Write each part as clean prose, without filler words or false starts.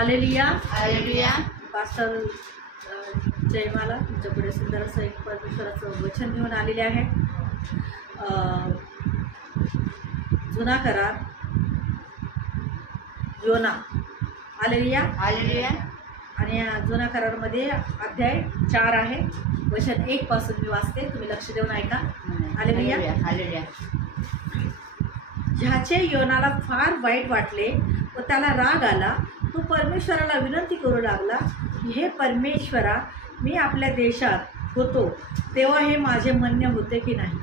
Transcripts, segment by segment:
Hallelujah hallelujah. Pastor Jaymala तुमच्यापुढे सुंदर असं एक परमेश्वराचं वचन घेऊन आलेले आहे. जुना करार योना. हालेलुया. हालेलुया. आणि या जुना करारमध्ये अध्याय 4 आहे, वचन 1 पासून मी वाचते, तुम्ही लक्ष देऊन ऐका. हालेलुया. हालेलुया. ह्याचे योनाला फार वाईट वाटले व त्याला राग आला. तो परमेश्वराला विनंती करू लागला की हे परमेश्वरा, मी आपल्या देशात होतो तेव्हा हे माझे म्हणणे होते की नाही.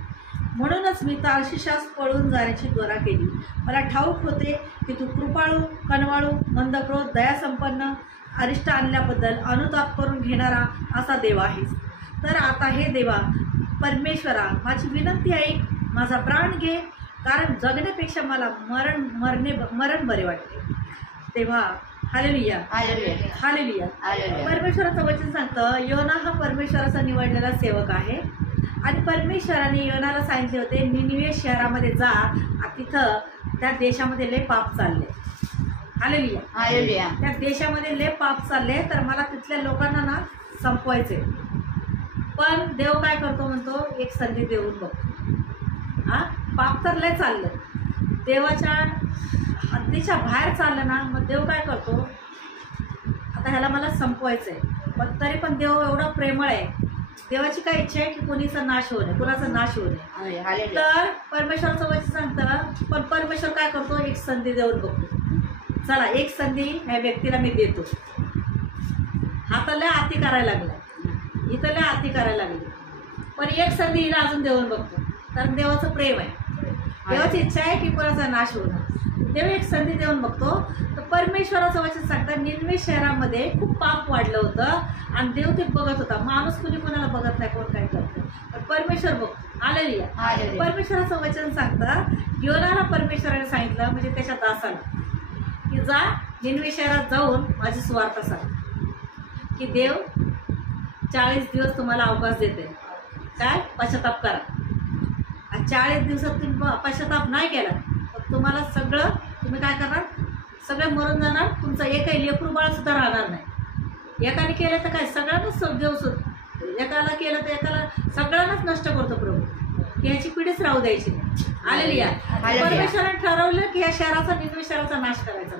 म्हणूनच मी तार्शिशास पळून जाण्याची त्वरा केली. मला ठाऊक होते की तू कृपाळू, कनवाळू, मंदक्रोध, दयासंपन्न, अरिष्ट आणल्याबद्दल अनुताप करून घेणारा असा देव आहेस. तर आता हे देवा परमेश्वरा, माझी विनंती ऐक, माझा प्राण घे, कारण जगण्यापेक्षा मला मरण बरे वाटते. तेव्हा हालेलुया. हालेलुया. हालेलुया. हालेलुया. परमेश्वराचं वचन सांगतं, योना हा परमेश्वराचा निवडलेला सेवक आहे आणि परमेश्वराने योनाला सांगितले होते निनिवे शहरामध्ये जा, तिथं त्या देशामध्ये लय पाप चालले. हालेलुया. हालेलुया. त्या देशामध्ये लय पाप चालले, तर मला तिथल्या लोकांना ना संपवायचे. पण देव काय करतो म्हणतो, एक संधी देऊन बघतो. पाप तर लय चाललं, देवाच्या हद्दीच्या बाहेर चाललं ना, मग देव काय करतो, आता ह्याला मला संपवायचं आहे. पण तरी पण देव एवढा प्रेमळ आहे, देवाची काय इच्छा आहे की कोणीचा नाश होऊ नये, कोणाचा नाश होऊ नये. तर परमेश्वराचं वचन सांगतं, पण परमेश्वर काय करतो, एक संधी देऊन बघतो. चला एक संधी ह्या व्यक्तीला मी देतो. हा तर लय आती करायला लागला, ही तर लय आती करायला लागली, पण एक संधी हिला अजून देऊन बघतो. कारण देवाचं प्रेम आहे, देवाची इच्छा आहे की कोणाचा नाश होऊ नये. देव एक संधी देऊन बघतो. तर परमेश्वराचं वचन सांगतं, निनिवे शहरामध्ये खूप पाप वाढलं होतं आणि देव ते बघत होता. माणूस कुणी कोणाला बघत नाही, कोण काय करतो, पण परमेश्वर बघतो. हालेलुया. परमेश्वराचं वचन सांगतं, योनाला परमेश्वराने सांगितलं, म्हणजे त्याच्या दासाला, की जा निनिवे शहरात जाऊन माझी सुवार्ता सांग की देव 40 दिवस तुम्हाला अवकाश देते, काय पश्चाताप करा. 40 दिवसात तुम्ही पश्चाताप नाही केला तर तुम्हाला सगळं, तुम्ही काय करणार, सगळं मरून जाणार. तुमचं एकही लेकरू बाळ सुद्धा राहणार नाही. एकाने केलं तर काय सगळ्यांनाच देव एकाला केलं तर एकाला सगळ्यांनाच नष्ट करतो प्रभू, की ह्याची पिढीच राहू द्यायची नाही. हालेलुया. परमेश्वराने ठरवलं की या शहराचा, निनिवे शहराचा नाश करायचा,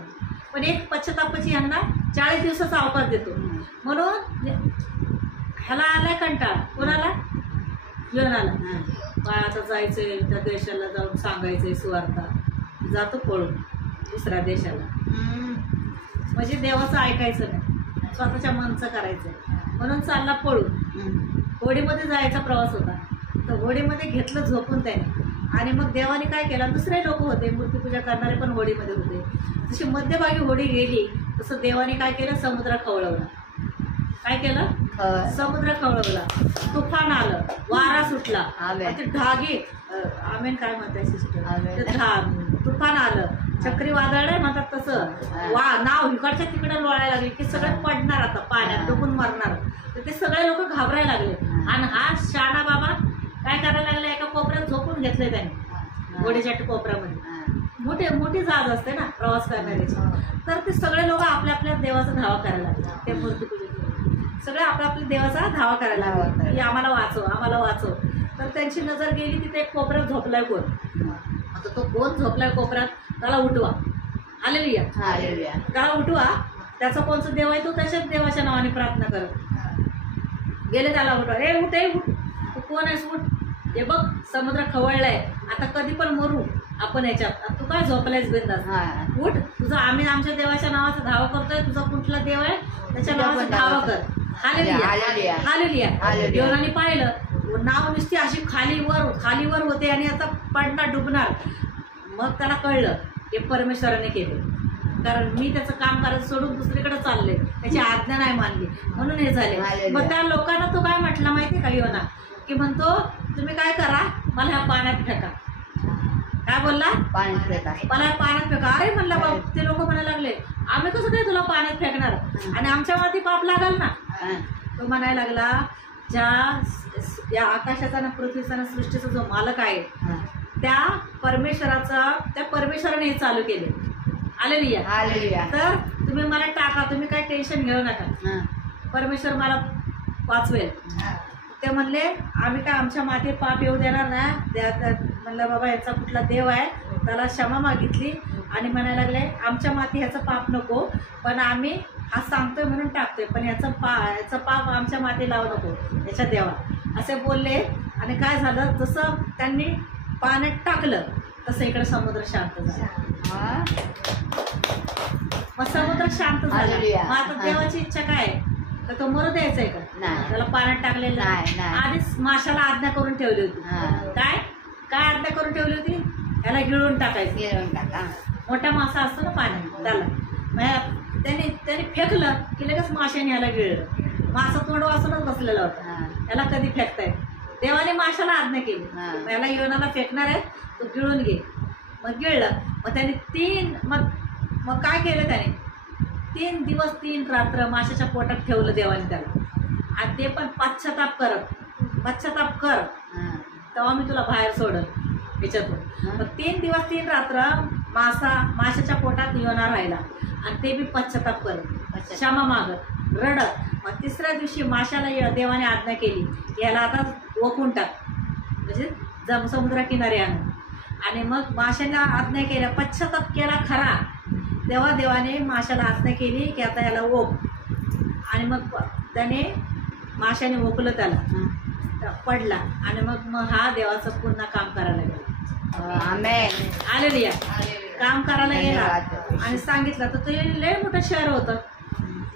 पण एक पश्चातापाची यांना 40 दिवसाचा अवकाश देतो. म्हणून ह्याला आलाय कंटाळा, कोणाला, योनाला. काय आता जायचंय त्या देशाला, जाऊन सांगायचंय सुवार्ता, जातो पळून दुसऱ्या देशाला. म्हणजे देवाचं ऐकायचं नाही, स्वतःच्या मनचं करायचंय, म्हणून चालला पळून. होडीमध्ये जायचा प्रवास होता, तर होडीमध्ये घेतलं झोपून त्याने. आणि मग देवाने काय केलं, दुसरे लोक होते मूर्तीपूजा करणारे पण होडीमध्ये होते. जशी मध्यभागी होडी गेली तसं देवाने काय केलं, समुद्र खवळवला. काय केलं, समुद्र खवळवला. तुफान आलं, वारा सुटला, ते ढागे, आमेन काय म्हणताय सिस्टर, तुफान आलं, चक्रीवादळ नाही म्हणतात तसं, नाव इकडच्या तिकडे लोळायला लागले की सगळं पडणार, आता पाण्यात डुबून मरणार. तर ते सगळे लोक घाबरायला लागले. आणि हा शाना बाबा काय करायला लागला, एका कोपऱ्यात झोपून घेतले त्याने, घोड्याच्या कोपऱ्यामध्ये. मोठी जहाज असते ना प्रवास करणाऱ्याची. तर ते सगळे लोक आपल्या आपल्या देवाचा धावा करायला लागले. ते मूर्तीपूजेचे सगळे आपल्या आपल्या देवाचा धावा करायला लागले की आम्हाला वाचव, आम्हाला वाचव. तर त्यांची नजर गेली तिथे एक कोपऱ्यात झोपलाय कोण. आता तो कोण झोपलाय कोपऱ्यात, त्याला उठवा. हालेलुया. त्याला उठवा. त्याचा कोणचा देव आहे तो त्याच्याच देवाच्या नावाने प्रार्थना करत गेले. त्याला उठवा, ए उठ, ए उठ, तू कोण आहेस, उठ, हे बघ समुद्र खवळलाय, आता कधी पण मरू आपण याच्यात, तू काय झोपलायस बिंदास, उठ, तुझं आम्ही आमच्या देवाच्या नावाचा धावा करतोय, तुझा कुठला देव आहे त्याच्या नावाचा धावा कर. हालेलुया. हालेलुया. योनाने पाहिलं, नाव नुसती अशी खालीवर होते आणि आता पडणार, डुबणार. मग त्याला कळलं हे परमेश्वराने केले, कारण मी त्याचं काम करायचं सोडून दुसरीकडे चालले, त्याची आज्ञा नाही मानली, म्हणून हे झाले. मग त्या लोकांना तो काय म्हटला माहिती का, योना, की म्हणतो तुम्ही काय करा, मला ह्या पाण्यात फेका. काय बोलला, पाण्यात फेका, मला पाण्यात फेका. अरे म्हणला बाबा, ते लोक म्हणायला लागले, आम्ही कसं काय तुला पाण्यात फेकणार, आणि आमच्यावरती पाप लागल ना. तो म्हणायला लागला, या आकाशाचा ना पृथ्वीचा ना सृष्टीचा जो मालक आहे त्या परमेश्वराने हे चालू केले. हालेलुया. हालेलुया. तर तुम्ही मला टाका, तुम्ही काही टेन्शन घेऊ नका, परमेश्वर मला वाचवेल. ते म्हणले आम्ही काय आमच्या मातीत पाप येऊ देणार नाही. म्हणलं बाबा याचा कुठला देव आहे, त्याला क्षमा मागितली आणि म्हणायला लागले आमच्या माती ह्याचं पाप नको, पण आम्ही हा सांगतोय म्हणून टाकतोय, पण याचं पाप आमच्या माती लावू नको याच्या देवा, असे बोलले. आणि काय झालं, जसं त्यांनी पाण्यात टाकलं तसं इकडे समुद्र शांत झाला. मग समुद्र शांत झाला. मग आता देवाची इच्छा काय आहे, तर तो मरू द्यायचा आहे का? त्याला पाण्यात टाकलेलं आधीच माशाला आज्ञा करून ठेवली होती. काय काय आज्ञा करून ठेवली होती? याला गिळून टाकायचं. मोठा मासा असतो ना पाण्यात, त्याला त्याने फेकलं की लगेच माशाने याला गिळलं. मासा तोंड वाचूनच बसलेला होता, याला कधी फेकताय. देवाने माशाला आज्ञा केली, याला योनाला फेकणार आहे, तो गिळून घे. मग गिळलं. मग त्याने मग काय केलं त्याने, 3 दिवस 3 रात्र माशाच्या पोटात ठेवलं देवाने त्याला. आणि ते पण पश्चाताप कर, तेव्हा मी तुला बाहेर सोडल याच्यातून. मग 3 दिवस 3 रात्र माशाच्या पोटात योना राहिला आणि ते बी पश्चाताप करत, क्षमा मागत, रडत. मग 3ऱ्या दिवशी माशाला देवाने आज्ञा केली, याला आता ओकून टाक, म्हणजे समुद्राकिनारी आणून. आणि मग माशाला आज्ञा केल्या, पश्चाताप केला खरा, तेव्हा देवाने माशाला आज्ञा केली की आता याला ओक. आणि मग त्याने माशाने ओकलं, त्याला पडला. आणि मग हा देवाचं पुन्हा काम करायला गेला. हालेलुया. काम करायला गेला आणि सांगितलं. तर ते लय मोठं शहर होतं,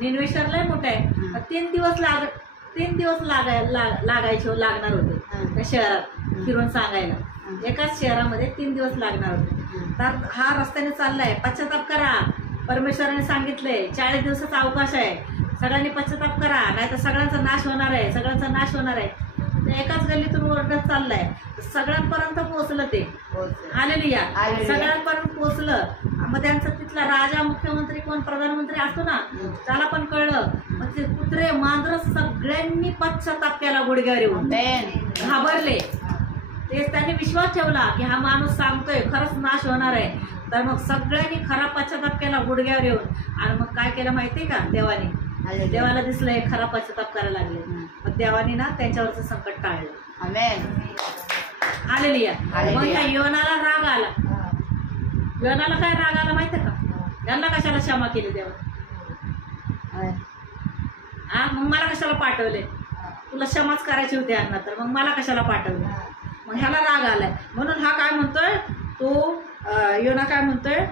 निनवे शहर लय मोठं आहे. 3 दिवस लागणार होते त्या शहरात फिरून सांगायला. एकाच शहरामध्ये 3 दिवस लागणार होते. तर हा रस्त्याने चाललाय, पश्चाताप करा, परमेश्वराने सांगितलंय 40 दिवसाचा अवकाश आहे, सगळ्यांनी पश्चाताप करा, नाही तर सगळ्यांचा नाश होणार आहे. ते एकाच गल्लीतून ओरडत चाललाय, सगळ्यांपर्यंत पोहोचलं. ते हालेलुया, सगळ्यांपर्यंत पोहोचलं. मग त्यांचा तिथला राजा, मुख्यमंत्री, कोण प्रधानमंत्री असतो ना, त्याला पण कळलं. मग ते कुत्रे मांजर सगळ्यांनी पश्चाताप केला, गुडघ्यावर येऊन घाबरले. तेच त्यांनी विश्वास ठेवला की हा माणूस सांगतोय खरंच नाश होणार आहे. तर मग सगळ्यांनी खरा पश्चाताप केला गुडघ्यावर येऊन. आणि मग काय केलं माहितीये का, देवाला दिसलंय खरा पश्चाताप करायला लागले. मग देवाने ना त्यांच्यावरचं संकट टाळलं. हालेलुया. मग या योनाला राग आला. योनाला काय राग आला माहितीये का, यांना कशाला क्षमा केली देवा, मग मला कशाला पाठवले, तुला क्षमाच करायची होती यांना, तर मग मला कशाला पाठवलं. मग ह्याला राग आलाय. म्हणून हा काय म्हणतोय, योना काय म्हणतोय,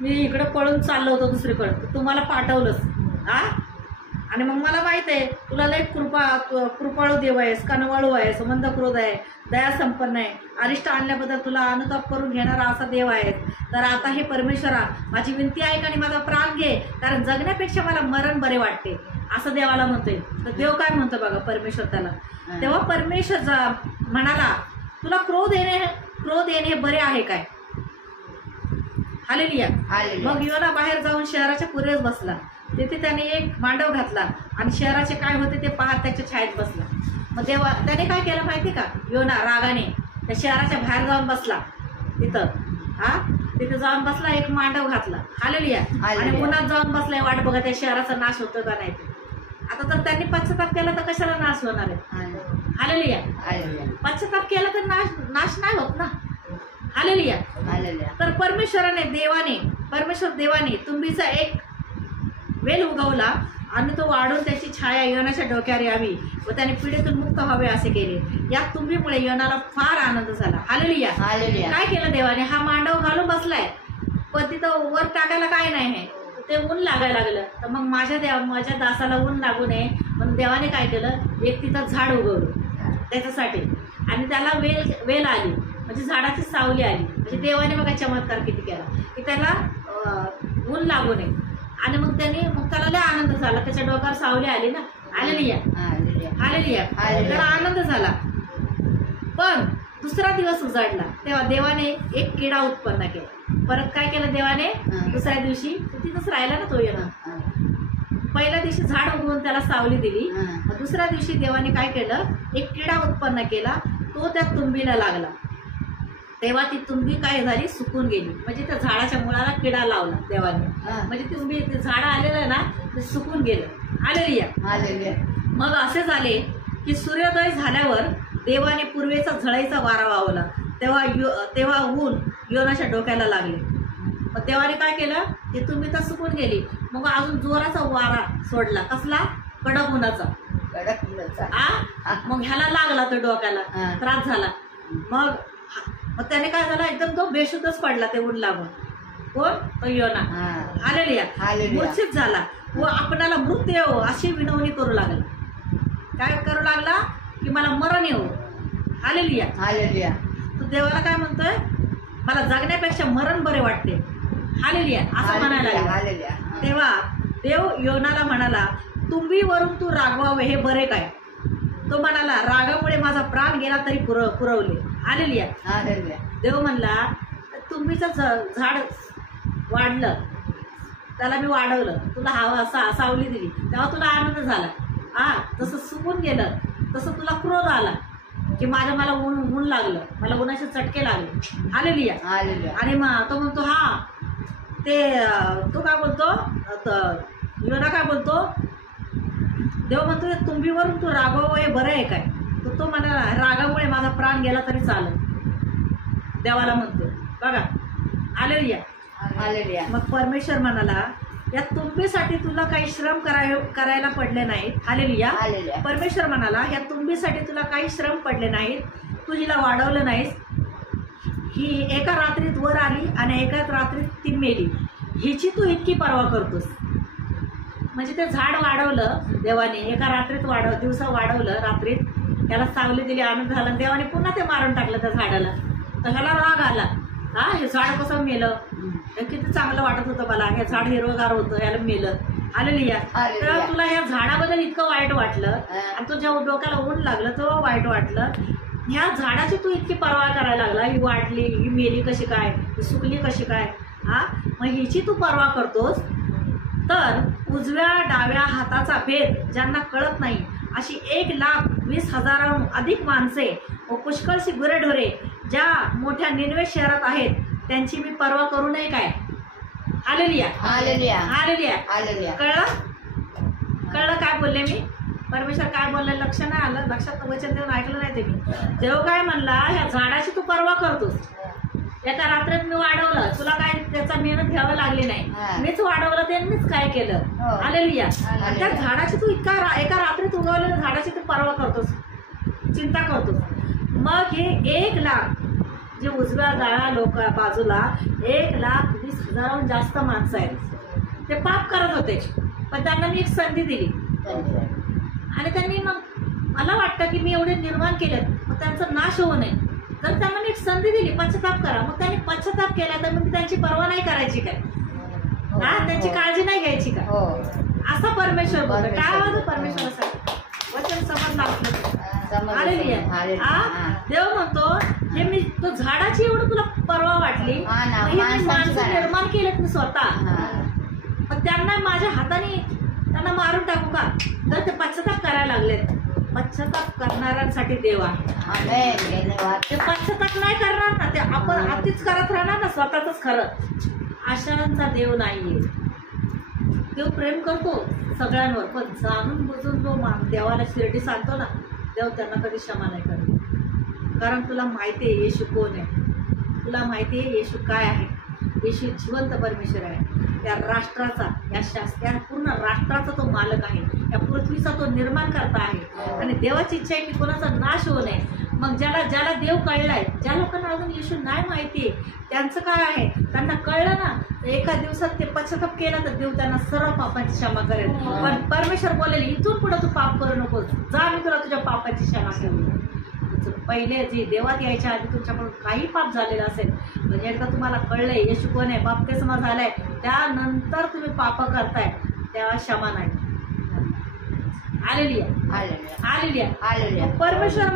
मी इकडे पळून चाललो होतो दुसरीकडे, तू मला पाठवलंस. आणि मग मला माहित आहे तुला लय कृपाळू देव आहेस, कनवाळू आहेस, मंद क्रोध आहे, दया संपन्न आहे, अरिष्ट आणल्याबद्दल तुला अनुताप करून घेणारा असा देव आहे. तर आता हे परमेश्वरा, माझी विनंती ऐक आणि माझा प्राण घे, कारण जगण्यापेक्षा मला मरण बरे वाटते, असं देवाला म्हणतोय. तर देव काय म्हणतो बघा परमेश्वर त्याला. तेव्हा परमेश्वर म्हणाला, तुला क्रोध येणे हे बरे आहे काय. हालेलुया. मग योना बाहेर जाऊन शहराच्या पूर्वेस बसला. तिथे त्याने एक मांडव घातला आणि शहराचे काय होते ते पाहत त्याच्या छायेत बसला. मग त्याने काय केलं माहिती का, योना रागाने त्या शहराच्या बाहेर जाऊन बसला. तिथे जाऊन बसला, एक मांडव घातला. हालेलुया. आणि उन्हात जाऊन बसलाय वाट बघा त्या शहराचा नाश होतो का नाही ते. आता तर त्यांनी पश्चाताप केला तर कशाला नाश होणार आहे. हालेलुया. पश्चाताप केला तर नाश नाही होत ना. हालेलुया. तर परमेश्वर देवाने तुम्हीचा एक वेल उगवला आणि तो वाढून त्याची छाया योनाच्या डोक्यावर यावी व त्याने पिढीतून मुक्त व्हावे असे केले. या तुम्हीमुळे योनाला फार आनंद झाला. हालेलुया. काय केलं देवाने, हा मांडव घालून बसलाय पण तिथं वर टाकायला काय नाही आहे, ते ऊन लागायला लागलं. तर मग माझ्या दासाला ऊन लागू नये म्हणून देवाने काय केलं, एक तिथं झाड उगवलं त्याच्यासाठी. आणि त्याला वेल आली, म्हणजे झाडाची सावली आली. म्हणजे देवाने बघा चमत्कार किती केला की त्याला ऊन लागू नये. आणि मग त्याला लय आनंद झाला, त्याच्या डोक्यावर सावली आली ना. हालेलुया. हालेलुया. त्याला आनंद झाला. पण दुसरा दिवस उजाडला तेव्हा देवाने एक किडा उत्पन्न केला. परत काय केलं देवाने, दुसऱ्या दिवशी तिथंच राहिला ना तो येणं. पहिल्या दिवशी झाड उगवून त्याला सावली दिली. दुसऱ्या दिवशी देवाने काय केलं, एक किडा उत्पन्न केला. तो त्या तुंबीला लागला. तेव्हा ती तुंबी काय झाली, सुकून गेली. म्हणजे त्या झाडाच्या मुळाला किडा लावला देवाने. म्हणजे ती तुंबी, ते झाड आलेलं आहे ना, ते सुकून गेलं. आलेली. मग असे झाले की सूर्योदय झाल्यावर देवाने पूर्वेचा झळाईचा वारा वावला. तेव्हा ऊन योनाच्या डोक्याला लागले. मग देवाने काय केलं, ते तुम्ही तर सुकून गेली. मग अजून जोराचा वारा सोडला. कसला? कडक उन्हाचा. मग ह्याला लागला तो डोक्याला, त्रास झाला. मग त्याने काय झालं, एकदम तो बेशुद्धच पडला ते ऊन लागून. कोण? तो योना. मूर्छित झाला व आपणाला मृत येऊ अशी विनवणी करू लागला. काय करू लागला की मला मरण येऊ. हालेलुया. तो देवाला काय म्हणतोय, मला जगण्यापेक्षा मरण बरे वाटते. हालेलुया असं म्हणायला लागला. तेव्हा देव योनाला म्हणाला, तुंबीवरून तू रागवावे हे बरे काय. तो म्हणाला, रागामुळे माझा प्राण गेला तरी पुरवले. हालेलुया. देव म्हणला, तुंबीचं झाड वाढलं, त्याला मी वाढवलं, तुला हवा सावली दिली, तेव्हा तुला आनंद झाला. जसं सुकून गेलं तसं तुला क्रोध आला की मला ऊन लागलं, मला उन्हाचे चटके लागले. हालेलुया. आणि मग तो म्हणतो, तो काय बोलतो, योना काय बोलतो, देव म्हणतो तुंबीवरून तू रागवावं हे बरं आहे काय. तो म्हणाला, रागामुळे माझा प्राण गेला तरी चालेल. देवाला म्हणतो बघा. हालेलुया. मग परमेश्वर म्हणाला, या तुंबीसाठी तुला काही श्रम करायला पडले नाहीत. हालेलुया. परमेश्वर म्हणाला, या तुंबीसाठी तुला काही श्रम पडले नाहीत, तू हिला वाढवलं नाहीस. ही एका रात्रीत वर आली आणि एका रात्रीत ती मेली. हिची तू इतकी पर्वा करतोस. म्हणजे ते झाड वाढवलं देवाने, एका रात्रीत दिवसा वाढवलं, रात्रीत त्याला सावली दिली, आनंद झाला. देवाने पुन्हा ते मारून टाकलं त्या झाडाला. तर ह्याला राग आला, हे झाड कसं मेलं, किती चांगलं वाटत होतं मला, हे झाड हिरवगार होतं, याला मेलं. हालेलुया. तर तुला या झाडाबद्दल इतकं वाईट वाटलं आणि तुझ्या डोक्याला ऊन लागलं तेव्हा वाईट वाटलं. ह्या झाडाची तू इतकी पर्वा करायला लागला, ही वाढली, ही मेली कशी काय, ही सुकली कशी काय. मग हिची तू पर्वा करतोस. तर उजव्या डाव्या हाताचा भेद ज्यांना कळत नाही अशी 1,20,000 अधिक माणसे व पुष्कळशी गुरेढोरे ज्या मोठ्या निनवे शहरात आहेत त्यांची मी पर्वा करू नये काय. हालेलुया. कळलं काय बोलले मी, परमेश्वर काय बोलले लक्ष नाही आलं, लक्षात वचन देऊन ऐकलं नाही ते मी. देव काय म्हणला, ह्या झाडाची तू पर्वा करतोस. एका रात्रीत मी वाढवलं, तुला काय त्याचा मेहनत घ्यावं लागली नाही, मीच वाढवलं, त्यांनीच काय केलं. हालेलुया. त्या झाडाची तू एका रात्रीत उगवलेल्या झाडाची तू पर्वा करतोस, चिंता करतोस. मग हे 1,00,000 जे उजव्या डाव्या बाजूला 1,20,000 जास्त माणसं आहेत, ते पाप करत होते, पण त्यांना मी एक संधी दिली. आणि त्यांनी मग मला वाटतं की मी एवढे निर्माण केलेत, मग त्यांचा नाश होऊ नये, तर त्यांना मी एक संधी दिली, पश्चाताप करा. मग त्यांनी पश्चाताप केला, तर मग त्यांची पर्वा नाही करायची काय, त्यांची काळजी नाही घ्यायची का, असा परमेश्वर बोलतो. काय होतं परमेश्वरासाठी वचन समजलं आपलं. देव म्हणतो, हे मी तो झाडाची एवढं तुला पर्वा वाटली, माणसं निर्माण केलेत मी स्वतः, पण त्यांना माझ्या हाताने त्यांना मारून टाकू का, तर ते पश्चाताप करायला लागलेत. पश्चाताप करणाऱ्यांसाठी देव आहे. ते पश्चाताप नाही करणार ना, ते आपण अतिच करत राहणार ना, स्वतःच खरं, अशांचा देव नाहीये. देव प्रेम करतो सगळ्यांवर, पण जाणून बुजून जो देवाला शिर्डी सांगतो ना, देव त्यांना कधी क्षमा नाही करत. कारण तुला माहिती आहे येशू कोण आहे, तुला माहिती आहे येशू काय आहे. येशू जिवंत परमेश्वर आहे, त्या राष्ट्राचा, या पूर्ण राष्ट्राचा तो मालक आहे, या पृथ्वीचा तो निर्माण करता आहे. आणि देवाची इच्छा आहे की कोणाचा नाश होऊ नये. मग ज्याला देव कळलाय, ज्या लोकांना अजून येशू नाही माहिती आहे, त्यांचं काय आहे, त्यांना कळलं ना, एका दिवसात ते पश्चाताप केला तर देव त्यांना सर्व पापांची क्षमा करेल. पण परमेश्वर बोलेल, इथून पुढे तू पाप करू नकोस, जा, मी तुला तुझ्या पापाची क्षमा करेल. पहिले जे देवात यायच्या आधी तुमच्याकडून काही पाप झालेलं असेल, म्हणजे एकदा तुम्हाला कळलंय येशू कोण आहे, बाप्तिस्मा झालाय, त्यानंतर तुम्ही पाप करताय, तेव्हा क्षमा नाही. हालेलुया. परमेश्वर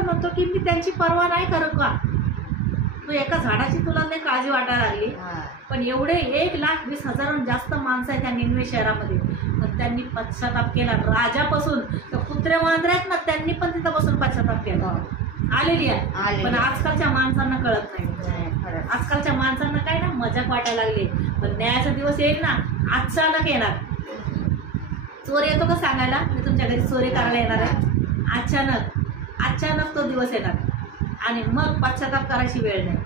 म्हणतो की मी त्यांची पर्वा नाही करू का. तू एका झाडाची तुला नाही काळजी वाटायला लागली, पण एवढे 1,20,000 जास्त माणसं आहेत त्या निनवे शहरामध्ये, पण त्यांनी पश्चाताप केला. राजापासून कुत्रे मांजरे आहेत ना, त्यांनी पण तिथं बसून पश्चाताप केला. आलेली आहे, पण आजकालच्या माणसांना कळत नाही. आजकालच्या माणसांना काय ना मजाक वाटायला लागली, पण न्यायाचा दिवस येईल ना, अचानक येणार. चोर येतो का सांगायला मी तुमच्या घरी चोरी करायला येणार आहे? अचानक तो दिवस येणार आणि मग पश्चाताप करायची वेळ नाही.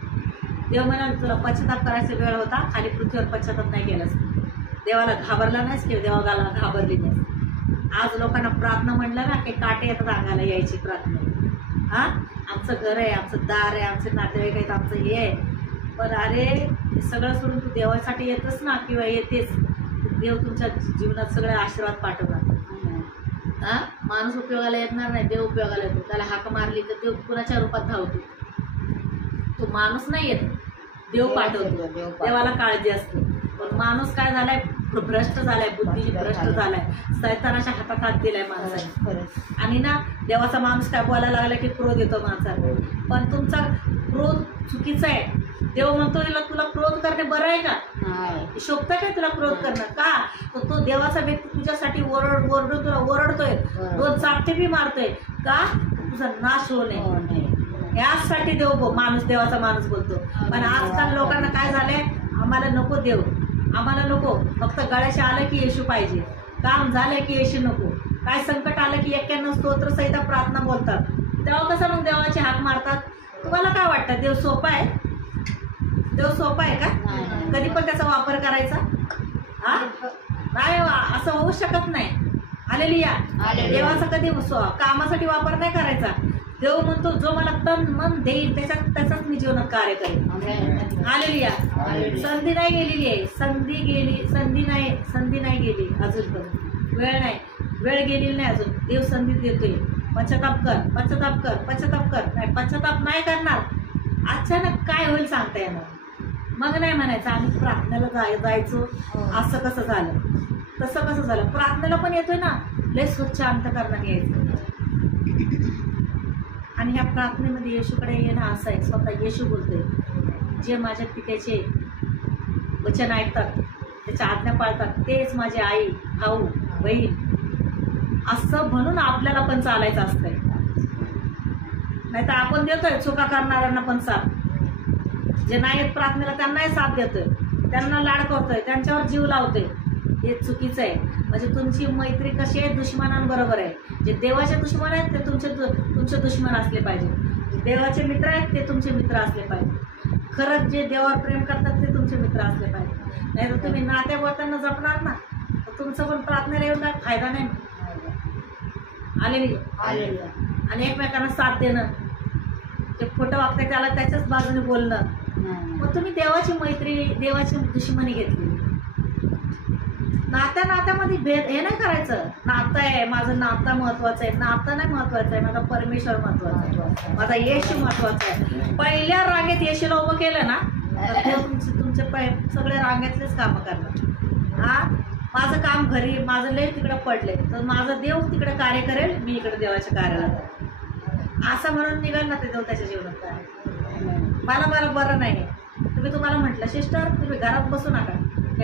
देव म्हणाल तुला पश्चाताप करायची वेळ होता, खाली पृथ्वीवर पश्चाताप नाही केलास, देवाला घाबरला नाहीस किंवा देवाला घाबरली नाही. आज लोकांना प्रार्थना म्हणलं ना की काटे येतात अंगाला यायची प्रार्थना. हा, आमचं घर आहे, आमचं दार आहे, आमचे नातेवाईक आहेत, आमचं हे आहे, पण अरे हे सगळं सोडून तू देवासाठी येतच ना किंवा येतेच, देव तुमच्या जीवनात सगळे आशीर्वाद पाठवणार. हा, माणूस उपयोगाला येणार नाही, देव उपयोगाला येतो. त्याला हाक मारली तर देव कुणाच्या रूपात धावतो. तो माणूस नाही येत, देव पाठवतो. देवाला काळजी असते. पण माणूस काय झालाय, भ्रष्ट झालाय, बुद्धीची भ्रष्ट झालाय, सैतानाच्या हातात दिलाय माणसाने. आणि ना देवाचा माणूस काय बोलायला लागला की क्रोध येतो माणसाला. पण तुमचा क्रोध चुकीचा आहे. देव म्हणतो तुला क्रोध करणे बरं आहे का? शोभतं काय तुला क्रोध करणं? का तो देवाचा व्यक्ती तुझ्यासाठी ओरडून तुला ओरडतोय, 2 चापटे बी मारतोय का? तुझा नाश होऊ नये यासाठी देव माणूस देवाचा माणूस बोलतो. पण आजकाल लोकांना काय झालंय, आम्हाला नको देव, आम्हाला नको, फक्त गळ्याशी आलं की येशू पाहिजे, काम झालं की येशू नको, काय संकट आलं की 91 स्तोत्र सहित प्रार्थना बोलतात. तेव्हा कसं मग देवाची हाक मारतात? तुम्हाला काय वाटतं देव सोपा आहे? देव सोपा आहे का? कधी पण त्याचा वापर करायचा? हा, नाही, असं होऊ शकत नाही. हालेलुया. देवाचा कधी कामासाठी वापर नाही करायचा. देव म्हणतो जो मला तन मन देईल त्याच्याच मी जीवनात कार्य करेन. हालेलुया. संधी नाही गेलेली आहे, संधी नाही गेली अजून, पण वेळ गेलेली नाही अजून. देव संधी देतोय. पश्चाताप कर. नाही, पश्चाताप नाही करणार, अचानक काय होईल सांगता येणार. मग नाही म्हणायचं आम्ही प्रार्थनेला जायचो, असं कसं झालं, तसं कसं झालं. प्रार्थनेला पण येतोय ना, लय स्वच्छ अंतःकरणाने यायचं. आणि ह्या प्रार्थनेमध्ये येशूकडे येणं असं आहे, स्वतः येशू बोलतोय, जे माझ्या पित्याचे वचन ऐकतात, त्याच्या आज्ञा पाळतात, तेच माझे आई, भाऊ, बहीण, असं म्हणून आपल्याला पण चालायचं असतंय. नाही तर आपण देतोय चुका करणाऱ्यांना पण साथ, जे नाही प्रार्थनेला त्यांनाही साथ देतोय, त्यांना लाड करतोय, त्यांच्यावर जीव लावतोय. हे चुकीचं आहे. म्हणजे तुमची मैत्री कशी आहे, दुश्मनांबरोबर आहे. जे देवाचे दुश्मन आहेत ते तुमचे दुश्मन असले पाहिजे. देवाचे मित्र आहेत ते तुमचे मित्र असले पाहिजे. खरंच जे देवावर प्रेम करतात ते तुमचे मित्र असले पाहिजे. नाही तर तुम्ही नात्याबोत्यांना जपणार ना, तर तुमचं पण प्रार्थनेला येऊन काय फायदा नाही. आलेली आणि एकमेकांना साथ देणं, जे खोटं वागतंय त्याला त्याच्याच बाजूने बोलणं, मग तुम्ही देवाची मैत्री, देवाची दुश्मनी घेतली. नात्यामध्ये भेद हे नाही करायचं. नातं आहे, माझं नातं महत्वाचं आहे. नातं नाही महत्वाचं आहे, माझा परमेश्वर महत्वाचा आहे, माझा येशू महत्वाचा आहे. पहिल्या रांगेत येशूला उभं केलं ना, तर तुमचे सगळे रांगेतलेच कामं करणार. हा, माझं काम घरी, माझं लय तिकडे पडले, तर माझं देव तिकडे कार्य करेल, मी इकडे देवाच्या कार्याला करेल, असं म्हणून निघाल ना ते देव त्याच्या जीवनात काय. मला बरं नाही. तुम्हाला म्हटलं सिस्टर तुम्ही घरात बसू नका,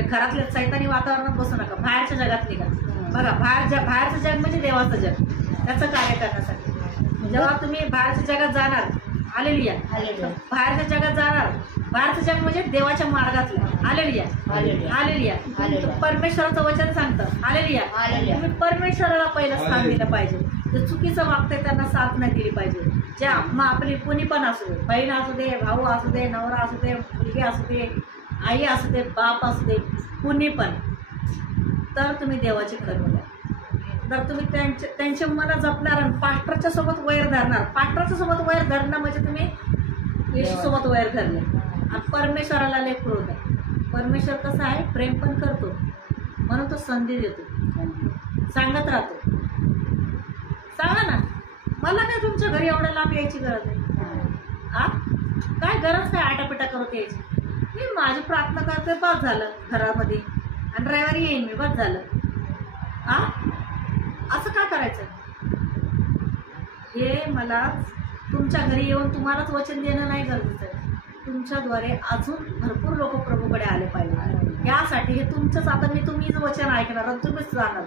घरातल्या सैतानी वातावरणात बसू नका, बाहेरच्या जगात निघा. बघा, बाहेरचं जग म्हणजे देवाचं जग, त्याचं कार्य करण्यासाठी. जेव्हा तुम्ही बाहेरच्या जगात जाणार, हालेलुया, बाहेरच्या जगात जाणार, बाहेरचं जग म्हणजे देवाच्या मार्गातलं. हालेलुया. परमेश्वराचं वचन सांगतं. हालेलुया. तुम्ही परमेश्वराला पहिलं स्थान दिलं पाहिजे. जे चुकीचं वागतंय त्यांना साथ नाही दिली पाहिजे. ज्या मग आपली कोणी पण असू दे, बहीण असू दे, भाऊ असू दे, नवरा असू दे, मुलगी असू दे, आई असू दे, बाप असू दे, कुणी पण, तर तुम्ही देवाची खरं द्या. तर तुम्ही त्यांचे मन जपणार आणि पास्टरच्या सोबत वैर धरणार. पास्टरच्या सोबत वैर धरणं म्हणजे तुम्ही येशूसोबत वैर धरले. आणि परमेश्वराला लय क्रोध आहे. परमेश्वर कसा आहे, प्रेम पण करतो, म्हणून तो संधी देतो, सांगत राहतो. सांगा ना, मला काय तुमच्या घरी एवढं लांब यायची गरज आहे. काय गरज काय आटापिटा करत यायची? मी माझी प्रार्थना करते, बस झालं घरामध्ये, आणि रविवारी येईन मी, बस झालं. असं का करायचं? हे मला तुमच्या घरी येऊन तुम्हालाच वचन देणं नाही गरजेचं आहे. तुमच्याद्वारे अजून भरपूर लोक प्रभूकडे आले पाहिजे. यासाठी हे तुमचंच, आता तुम्हीच वचन ऐकणार आणि तुम्हीच जाणार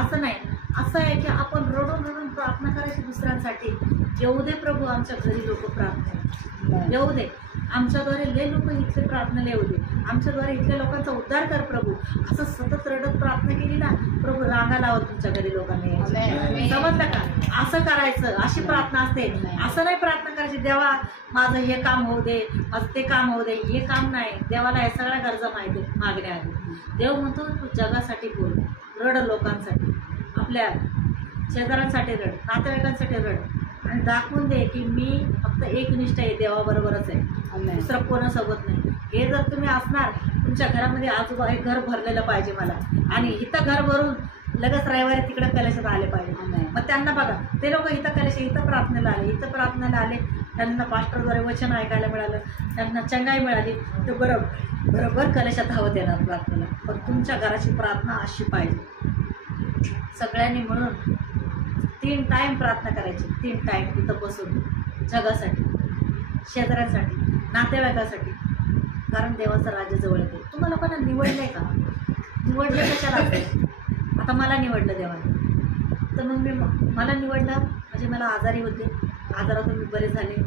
असं नाही. असं आहे की आपण रडून रडून प्रार्थना करायची दुसऱ्यांसाठी. येऊ दे प्रभू आमच्या घरी लोक प्रार्थना, येऊ दे आमच्याद्वारे लय लोक इथले प्रार्थनेला येऊ दे, आमच्याद्वारे इथल्या लोकांचा उद्धार कर प्रभू. असं सतत रडत प्रार्थना केली ना, प्रभू रांगा लावत तुमच्या घरी लोकांना यायची. समजलं का? असं करायचं, अशी प्रार्थना असते. असं नाही प्रार्थना करायची देवा माझं हे काम होऊ दे, माझं ते काम होऊ दे. हे काम नाही, देवाला या सगळ्या गरजा माहिती मागण्या आधी. देव म्हणतो तू जगासाठी बोल, रड लोकांसाठी, आपल्या शेजाऱ्यांसाठी रड, नातेवाईकांसाठी रड, आणि दाखवून दे की मी फक्त एकनिष्ठ आहे, देवाबरोबरच आहे, दुसरं कोणासोबत नाही. हे जर तुम्ही असणार, तुमच्या घरामध्ये आजोबा हे घर भरलेलं पाहिजे मला, आणि इथं घर भरून लगेच रविवारी तिकडे कलेशात आले पाहिजे. मग त्यांना बघा, ते लोक इथं कलेश, इथं प्रार्थनेला आले, इथं प्रार्थनेला आले, त्यांना पास्टरद्वारे वचन ऐकायला मिळालं, त्यांना चंगाई मिळाली, ते बरोबर कलेशात धावत येणार प्रार्थनेला. पण तुमच्या घराची प्रार्थना अशी पाहिजे, सगळ्यांनी मिळून 3 टाईम प्रार्थना करायची, 3 टाईम इथं बसून, जगासाठी, शेजाऱ्यांसाठी, नातेवाईकासाठी. कारण देवाचं राज्य जवळ येते. तुम्हाला पण निवडलंय का? निवडलं कशाला असते? आता मला निवडलं देवाने, तर मग मला निवडलं म्हणजे मला आजारी होते, आजारातून मी बरे झाले,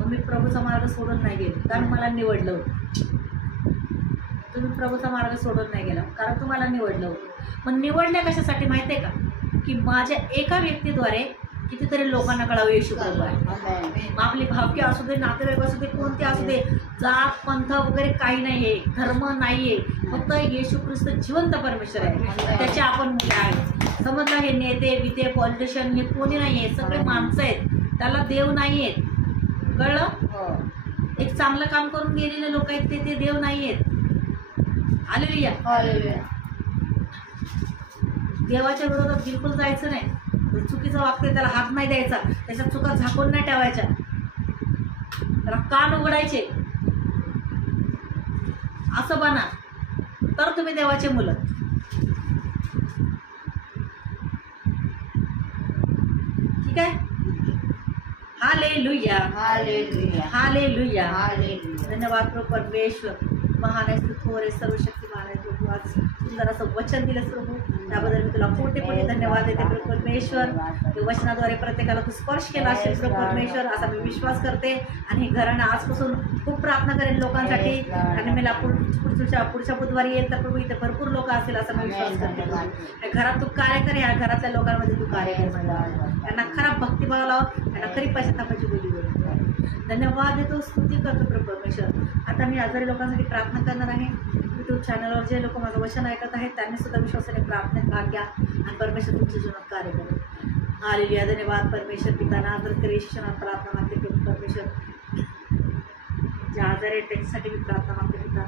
मग मी प्रभूचा मार्ग सोडून नाही गेले, कारण मला निवडलं होतं. तुम्ही प्रभूचा मार्ग सोडून नाही गेला, कारण तुम्हाला निवडलं होतं. मग निवडल्या कशासाठी माहिती आहे का? की माझ्या एका व्यक्तीद्वारे कितीतरी लोकांना कळावं येशू प्रभू आहे. आपली भावकी असू दे, नातेवाईक असू दे, कोणते असू दे, जात पंथ वगैरे काही नाही आहे, धर्म नाही आहे, फक्त येशू ख्रिस्त जिवंत परमेश्वर आहे, त्याचे आपण मुले आहेत. समजलं? हे नेते बिते पॉलिटिशियन हे कोणी नाही आहे, सगळे माणसं आहेत, त्याला देव नाही आहेत. कळलं? एक चांगलं काम करून गेलेले लोक आहेत ते देव नाही आहेत. हालेलुया. देवाच्या विरोधात बिलकुल जायचं नाही. चुकीचं वागते त्याला हात नाही द्यायचा, त्याच्या चुका झाकून नाही ठेवायच्या, त्याला कान उघडायचे. असं बना, तर तुम्ही देवाचे मुलं. ठीक आहे? Hallelujah, hallelujah. धन्यवाद प्रभू परमेश्वर, महान आहे, थोर आहे, सर्वशक्तिमान आहे प्रभू. आज सुंदर असं वचन दिलंस प्रभू, त्याबद्दल मी तुला कोटी कोटी धन्यवाद देते प्रभू परमेश्वर. वचनाद्वारे प्रत्येकाला तू स्पर्श केला असेल प्रभू परमेश्वर, असा मी विश्वास करते. आणि घरानं आजपासून खूप प्रार्थना करेन लोकांसाठी, आणि मला पुढच्या बुधवारी येईल तर प्रभू इथे भरपूर लोक असतील असा मी विश्वास करते. घरात तू कार्य कर, या घरातल्या लोकांमध्ये तू कार्य कर, त्यांना खरा भक्तिभाव लाव, त्यांना खरी पश्चातापाची बोली बोल. धन्यवाद देतो, स्तुती करतो प्रभू परमेश्वर. आता मी आजारी लोकांसाठी प्रार्थना करणार आहे. यूट्यूब चॅनलवर जे लोक माझं वचन ऐकत आहेत त्यांनी सुद्धा विश्वासाने प्रार्थनेत भाग घ्या, आणि परमेश्वर तुमच्या जीवनात कार्य करेल. हालेलुया. धन्यवाद परमेश्वर. पिताना आदर करे, शिक्षणात प्रार्थना मागते प्रभू परमेश्वर. जे आजारी आहेत त्यांच्यासाठी मी प्रार्थना मागते पिता,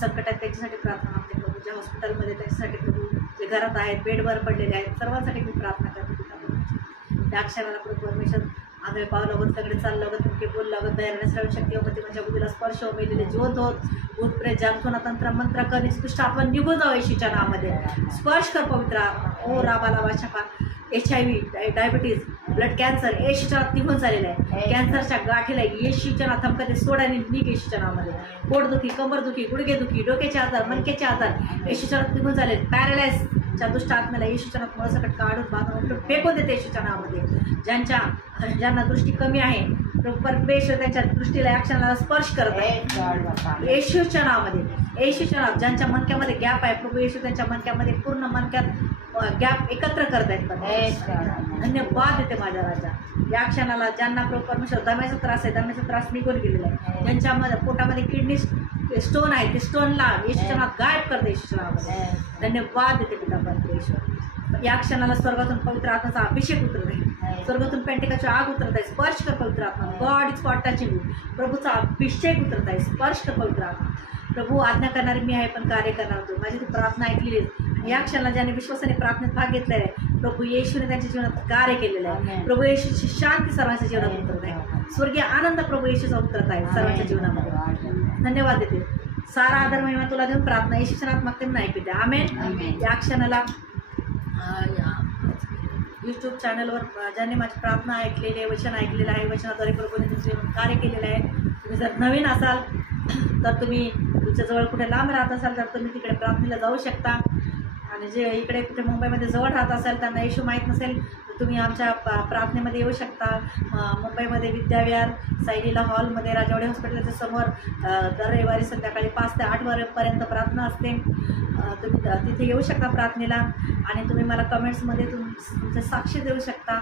संकट आहेत त्यांच्यासाठी प्रार्थना मागते प्रभू, ज्या हॉस्पिटलमध्ये त्यांच्यासाठी प्रभू, जे घरात आहेत बेडवर पडलेले आहेत सर्वांसाठी मी प्रार्थना करते पिता परमेश्वर. त्या अक्षराला प्रभू परमेश्वर आंधळे पाव लागत, सगळे चाल लागत, तुमके बोल लागत, दयाने सर्व शक्ती होती माझ्या बुद्धीला स्पर्श हो, मेलेले जिवंत होत, भूत प्रेत जांतून तंत्र मंत्र कर, निष्कृष्ट आपण निघून जाऊ येशूच्या नावामध्ये. स्पर्श कर पवित्रा. ओ राबाला वाशका, HIV, डायबिटीज, ब्लड कॅन्सर येशूच्या नावात निघून झालेलं आहे. कॅन्सरच्या गाठीला येशूच्या नावात थमकते सोड आणि निघ येशूच्या नावामध्ये. पोटदुखी, कंबरदुखी, गुडघेदुखी, डोक्याचे आजार, मणक्याचे आजार येशूच्या नावात निघून झाले. पॅरालाइजच्या दुष्ट आत्म्याला येशूच्या नावात मळसकट काढून बांधून फेकून देते येशूच्या नावामध्ये. ज्यांना दृष्टी कमी आहे परमेश्वर त्यांच्या दृष्टीला या क्षणाला स्पर्श करत आहे येशूच्या नावामध्ये. येशूच्या नाव. ज्यांच्या मणक्यामध्ये गॅप आहे प्रभू येशू त्यांच्या मणक्यामध्ये पूर्ण मणक्यात गॅप एकत्र करत आहेत. धन्यवाद देते माझ्या राजा. या क्षणाला ज्यांना प्रभू परमेश्वर दम्याचा त्रास आहे, दम्याचा त्रास निघून गेलेला आहे, ज्यांच्या पोटामध्ये किडनी स्टोन आहे ते स्टोनला येशूच्या नावात गायब करते येशूच्या नावामध्ये. धन्यवाद देते पिता परमेश्वर. या क्षणाला स्वर्गातून पवित्र आत्म्याचा अभिषेक उतरत आहे, स्वर्गातून पेंटिकाची आग उतरत आहे. स्पर्श कर पवित्र आत्मा. God is for touching you. प्रभूचा अभिषेक उतरत आहे. स्पर्श कर पवित्र आत्मा. प्रभू आज्ञा करणारी मी आहे पण कार्य करणार तू. माझी ती प्रार्थना ऐकलेली आहे. या क्षणाला ज्याने विश्वासाने प्रार्थनेत भाग घेतलेला आहे प्रभू येशूने त्यांच्या जीवनात कार्य केलेलं आहे. प्रभू येशूची शांती सर्वांच्या जीवनात उतरत आहे. स्वर्गीय आनंद प्रभू येशूचा उतरत आहे सर्वांच्या जीवनामध्ये. धन्यवाद देते. सारा आदर महिमा तुला देऊन प्रार्थना येशूच्या नावात मागते म्हणून ऐकते. आमेन. या क्षणाला यूट्यूब चॅनलवर ज्यांनी माझी प्रार्थना ऐकलेली आहे, वचन ऐकलेलं आहे, वचनाद्वारे प्रभूने तुमचे कार्य केलेलं आहे. तुम्ही जर नवीन असाल तर तुम्ही तुमच्याजवळ कुठे लांब राहत असाल तर तुम्ही तिकडे प्रार्थनेला जाऊ शकता. आणि आणि जे इकडे कुठे मुंबईमध्ये जवळ राहत असेल त्यांना येशू माहीत नसेल तर तुम्ही आमच्या प्रार्थनेमध्ये येऊ शकता. मुंबईमध्ये विद्याविहार सायलीला हॉलमध्ये राजवाडी हॉस्पिटलच्या समोर दर रविवारी संध्याकाळी 5 ते 8 पर्यंत प्रार्थना असते. तुम्ही तिथे येऊ शकता प्रार्थनेला आणि तुम्ही मला कमेंट्समध्ये तुमचे साक्ष देऊ शकता.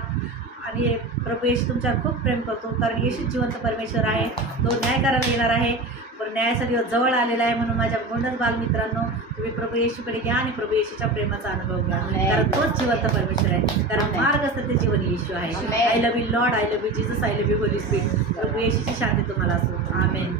आणि प्रभू येशू तुमच्यावर खूप प्रेम करतो, कारण येशू जिवंत परमेश्वर आहे, तो न्याय करायला येणार आहे. पण न्यायाचा दिवस जवळ आलेला आहे. म्हणून माझ्या गोंडस बालमित्रांनो, तुम्ही प्रभू येशूकडे घ्या आणि प्रभू येशूच्या प्रेमाचा अनुभव घ्या, कारण तोच जिवंत परमेश्वर आहे, कारण मार्ग सत्य जीवन येशू आहे. I love you Lord, I love you Jesus, I love you Holy Spirit. प्रभू येशूची शांती तुम्हाला असो. आमेन.